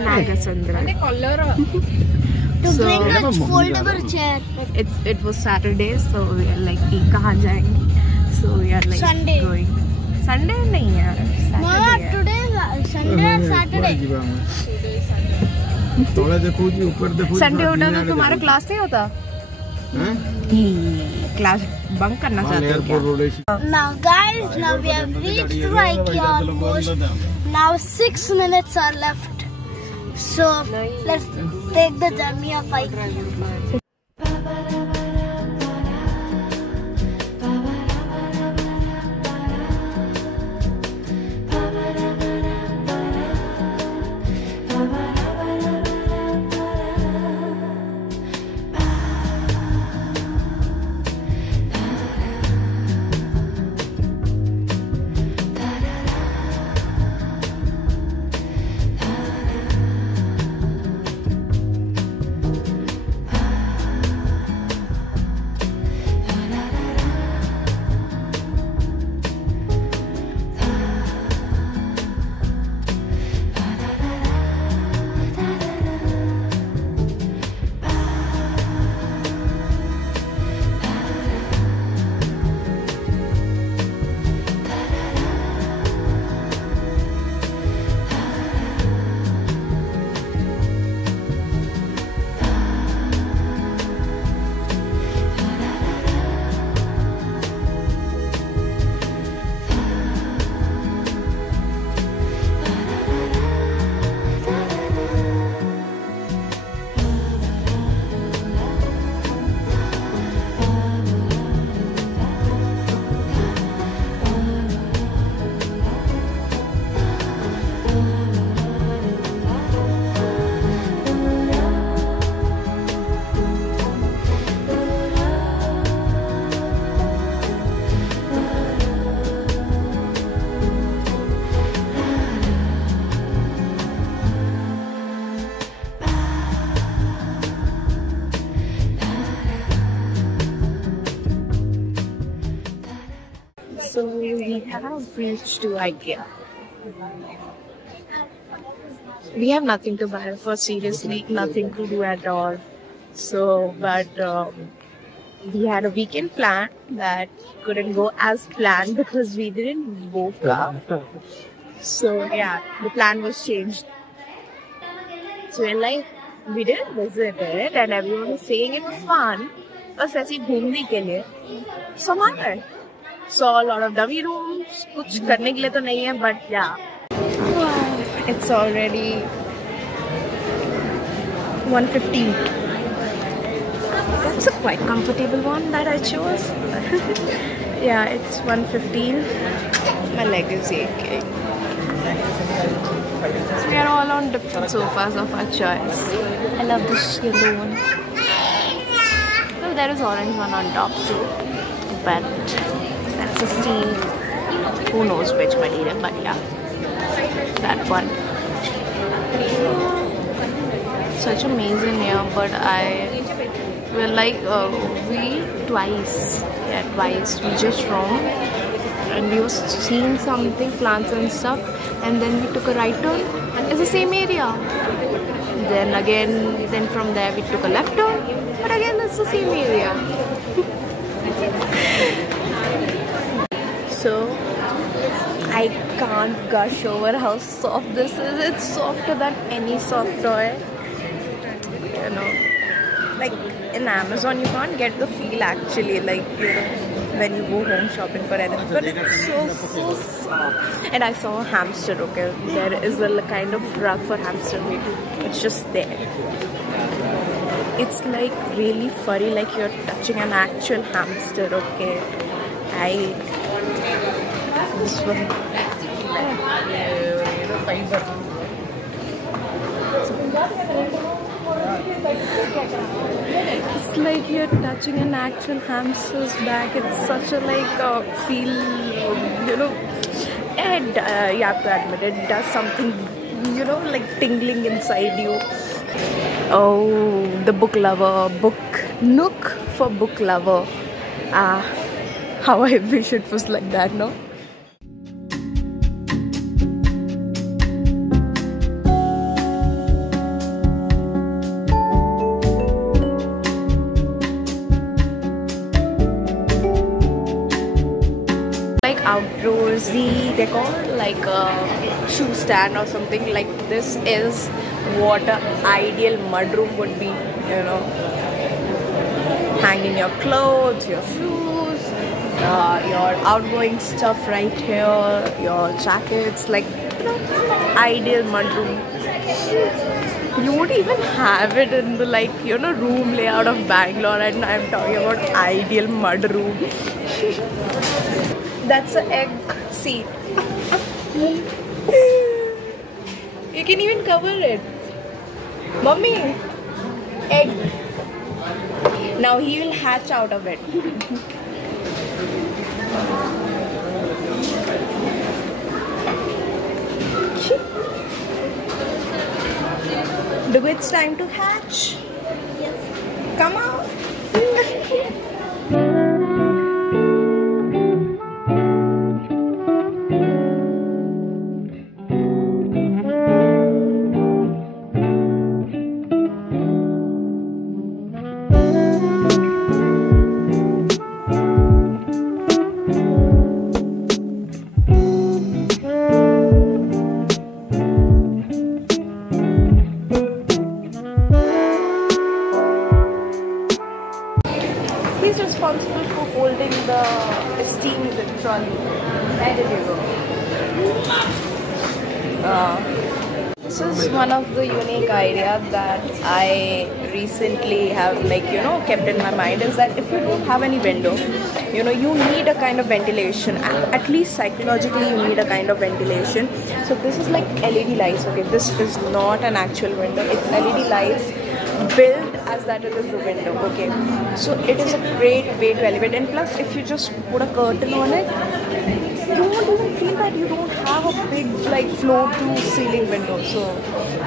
and Nagasandra. To bring a foldable chair. It was Saturday, so we are like, kahan jayenge? So we are like Sunday. going. Sunday nahi yaar. Mama, today is Sunday or Saturday? Sunday होता तो तुम्हारा class नहीं होता? Class bunk करना चाहते हो क्या? Now guys, now we have reached to IKEA almost. Now 6 minutes are left. So let's take the journey of IKEA. So we have reached to IKEA. We have nothing to buy for, seriously, nothing to do at all. So, but we had a weekend plan that couldn't go as planned because we didn't woke up. So yeah, the plan was changed. So we're like, we didn't visit it and everyone was saying it was fun. बस ऐसे ही घूमने के लिए. So why? Saw a lot of dummy rooms. कुछ करने के लिए तो नहीं है, but yeah. It's already 1:15. That's a quite comfortable one that I chose. Yeah, it's 1:15. My leg is aching. So we are all on different sofas of our choice. I love this yellow one. So there is orange one on top too, but that's a steam. Who knows which material, but yeah, that one. Such amazing here, but I will like we twice we just roamed and we were seeing something, plants and stuff, and then we took a right turn. It's the same area. Then from there we took a left turn, but again it's the same area. So I can't gush over how soft this is. It's softer than any soft toy. You know, like in Amazon you can't get the feel actually, like, you know, when you go home shopping for anything, but it's so soft. And I saw a hamster. Okay, there is a kind of rug for hamster. It's just there. It's like really furry, like you're touching an actual hamster. Okay, this one. It's like you're touching an actual hamster's back. It's such a feel, you know. And you have to admit, it does something, you know, like tingling inside you. Oh, the book lover, book nook for book lover. How I wish it was like that, no? cozy decor, like a shoe stand or something. Like this is what an ideal mudroom would be, you know. Hanging your clothes, your shoes, your outgoing stuff right here, your jackets, like, you know, ideal mudroom. You would even have it in the, like, you know, room layout of Bangalore, and I'm talking about ideal mud room. That's an egg seat. You can even cover it. Mummy, egg. Now he will hatch out of it. Dugu, it's time to hatch. Come out. He's responsible for holding the steam trolley. Where did you go? This is one of the unique ideas that I recently have, like, you know, kept in my mind, is that if you don't have any window, you know, you need a kind of ventilation. At least psychologically you need a kind of ventilation. So this is like LED lights. Okay, this is not an actual window, it's LED lights built as that it is the window. Okay, so it is a great way to elevate, and plus if you just put a curtain on it, you won't even feel that you don't have a big, like, floor to ceiling window. So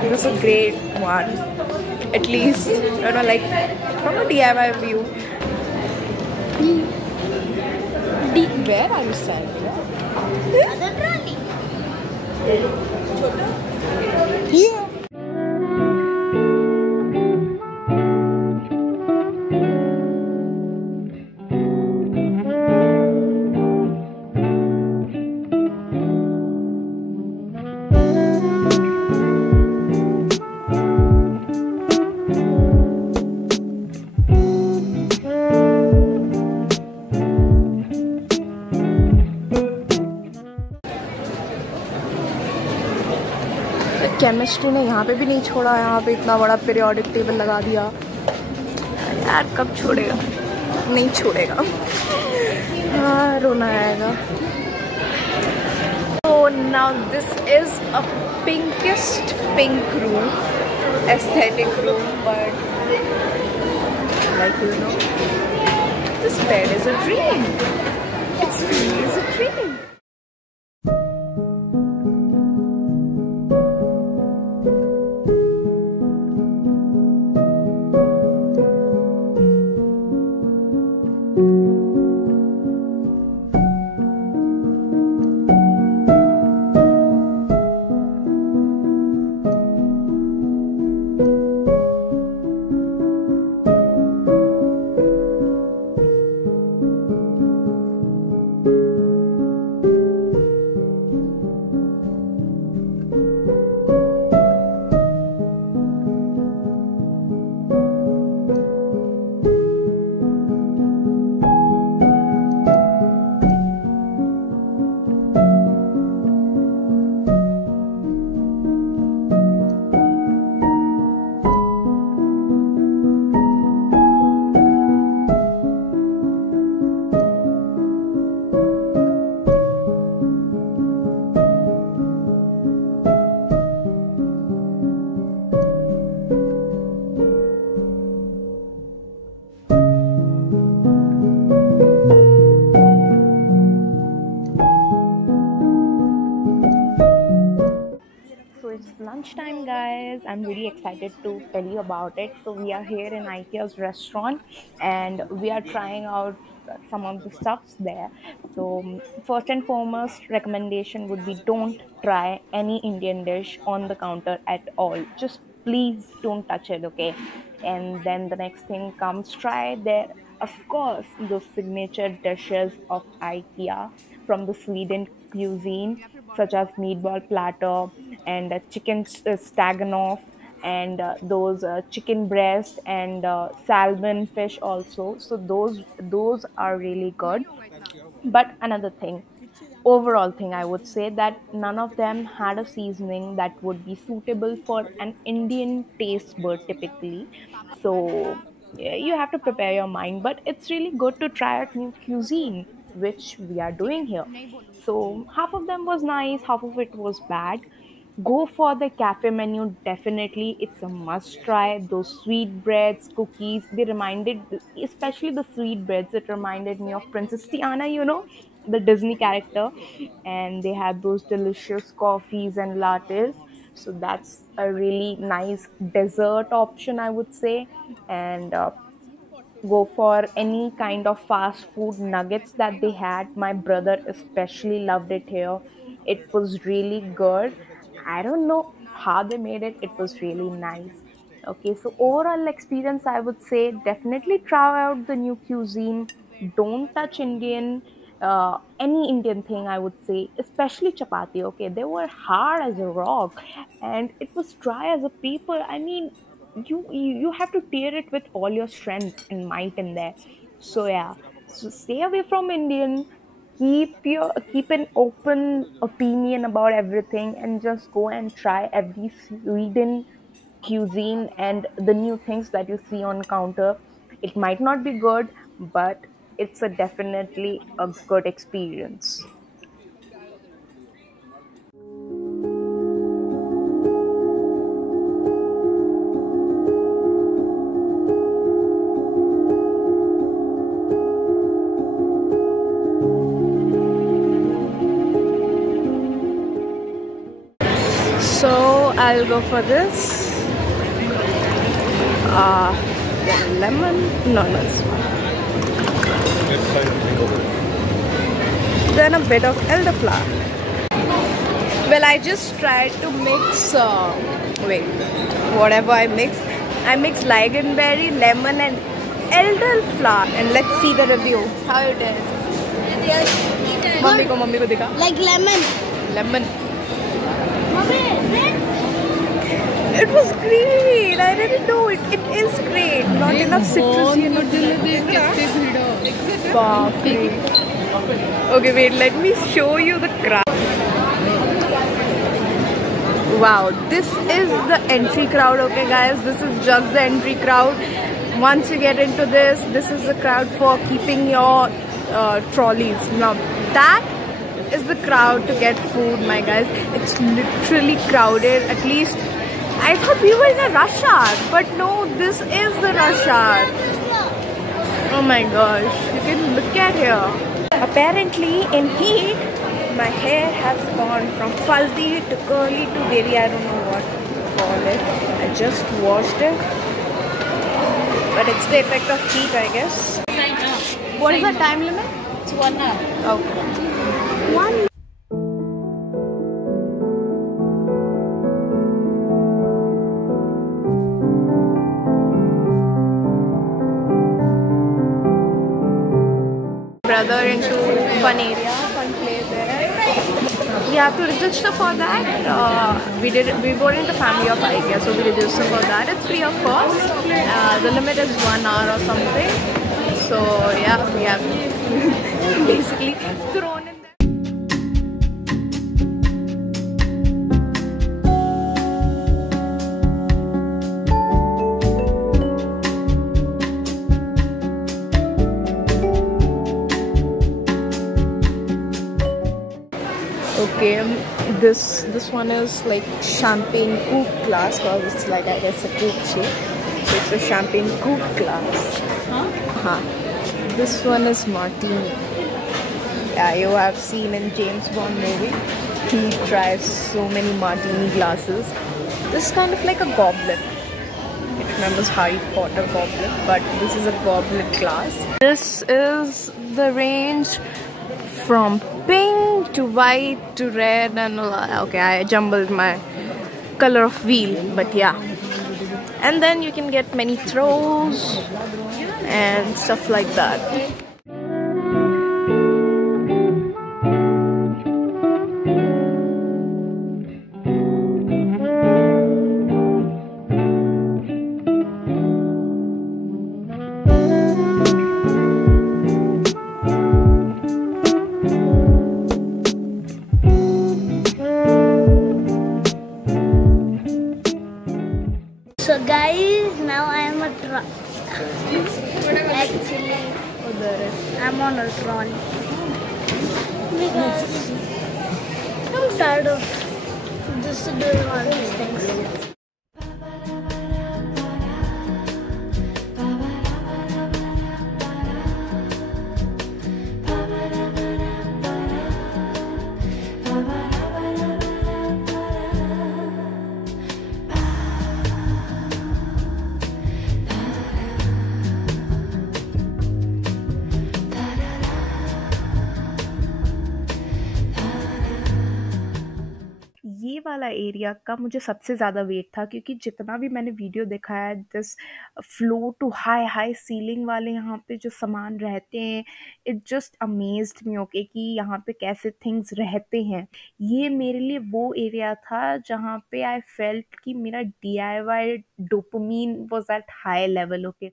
this is a great one, at least, you know, like from a DIY view. Where are you standing? Yeah. Chemistry ने यहाँ पे भी नहीं छोड़ा, यहाँ पे इतना बड़ा पीरियोडिक टेबल लगा दिया यार, कब छोड़ेगा? नहीं छोड़ेगा, हाँ रोना आएगा। So now this is a pinkest pink room, aesthetic room, but like, you know, this bed is a dream. It's really a dream. Lunchtime, guys. I'm really excited to tell you about it. So we are here in IKEA's restaurant and we are trying out some of the stuffs there. So first and foremost recommendation would be, don't try any Indian dish on the counter at all. Just please don't touch it, okay? And then the next thing comes, try their, of course, the signature dishes of IKEA, from the Sweden cuisine, such as meatball platter and chicken stroganoff, and those chicken breast and salmon fish also. So those are really good. But another thing, overall thing, I would say that none of them had a seasoning that would be suitable for an Indian taste bud typically. So yeah, you have to prepare your mind, but it's really good to try out new cuisine, which we are doing here. So half of them was nice, half of it was bad. Go for the cafe menu, definitely. It's a must try. Those sweet breads, cookies, they reminded, especially the sweet breads, it reminded me of Princess Tiana, the Disney character. And they have those delicious coffees and lattes. So that's a really nice dessert option, I would say. And go for any kind of fast food nuggets that they had. My brother especially loved it here. It was really good. I don't know how they made it. It was really nice. Okay, so overall experience, I would say definitely try out the new cuisine. Don't touch any Indian thing, I would say, especially chapati. Okay, they were hard as a rock and it was dry as a paper. I mean, you have to tear it with all your strength and might in there. So yeah, so stay away from Indian. Keep an open opinion about everything and just go and try every Sweden cuisine and the new things that you see on counter. It might not be good, but it's a definitely a good experience. So I'll go for this. The lemon, no, it's fine. Then a bit of elderflower. Well, I just tried to mix. Whatever I mixed ligonberry, lemon, and elderflower. And let's see the review. How it is. Mummy ko dikha. Like lemon. Lemon. It was great. I didn't know it. It is great. Not enough citrus. Okay, wait. Let me show you the crowd. Wow, this is the entry crowd. Okay, guys, this is just the entry crowd. Once you get into this is the crowd for keeping your trolleys. Now that is the crowd to get food, my guys. It's literally crowded. At least I thought we were in a rush hour, but no, this is the rush hour. Oh my gosh, you can look at here. Apparently in heat, my hair has gone from fuzzy to curly to wavy. I don't know what to call it. I just washed it, but it's the effect of heat, I guess. What is the time limit? It's 1 hour. Okay. 1. Brother into fun area, fun play there. We have to register for that. We bought into family of IKEA, so we register for that. It's free of cost. The limit is 1 hour or something. So yeah, we have basically thrown in there. Okay, this one is like champagne coupe glass because it's like, I guess, a coupe shape. So it's a champagne coupe glass. This one is martini. Yeah, you have seen in James Bond movie. He tries so many martini glasses. This is kind of like a goblet. It remembers Harry Potter goblet, but this is a goblet glass. This is the range from pink to white to red and okay, I jumbled my color of wheel, but yeah. And then you can get many throws and stuff like that. So guys, now I am a truck. Actually, I'm on a trolley because I'm tired of just doing all these things. ये वाला area का मुझे सबसे ज़्यादा wait था, क्योंकि जितना भी मैंने वीडियो देखा है, this flow to high ceiling वाले यहाँ पे जो सामान रहते हैं, it just amazed me okay कि यहाँ पे कैसे थिंग्स रहते हैं। ये मेरे लिए वो एरिया था जहाँ पे आई फेल्ट कि मेरा DIY dopamine was at high level okay.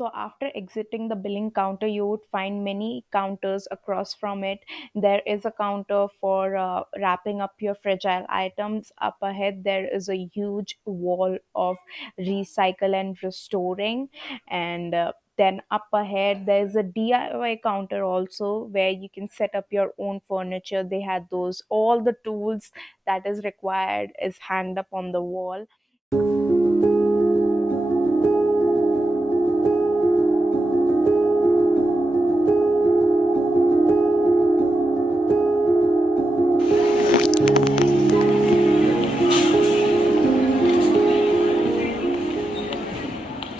So after exiting the billing counter, you would find many counters across from it. There is a counter for wrapping up your fragile items. Up ahead, there is a huge wall of recycle and restoring. And then up ahead, there's a DIY counter also where you can set up your own furniture. They had those, all the tools that is required is hanged up on the wall.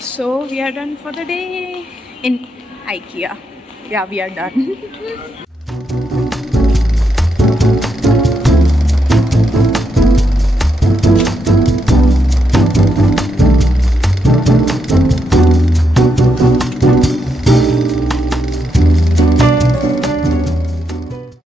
So we are done for the day in IKEA. Yeah, we are done.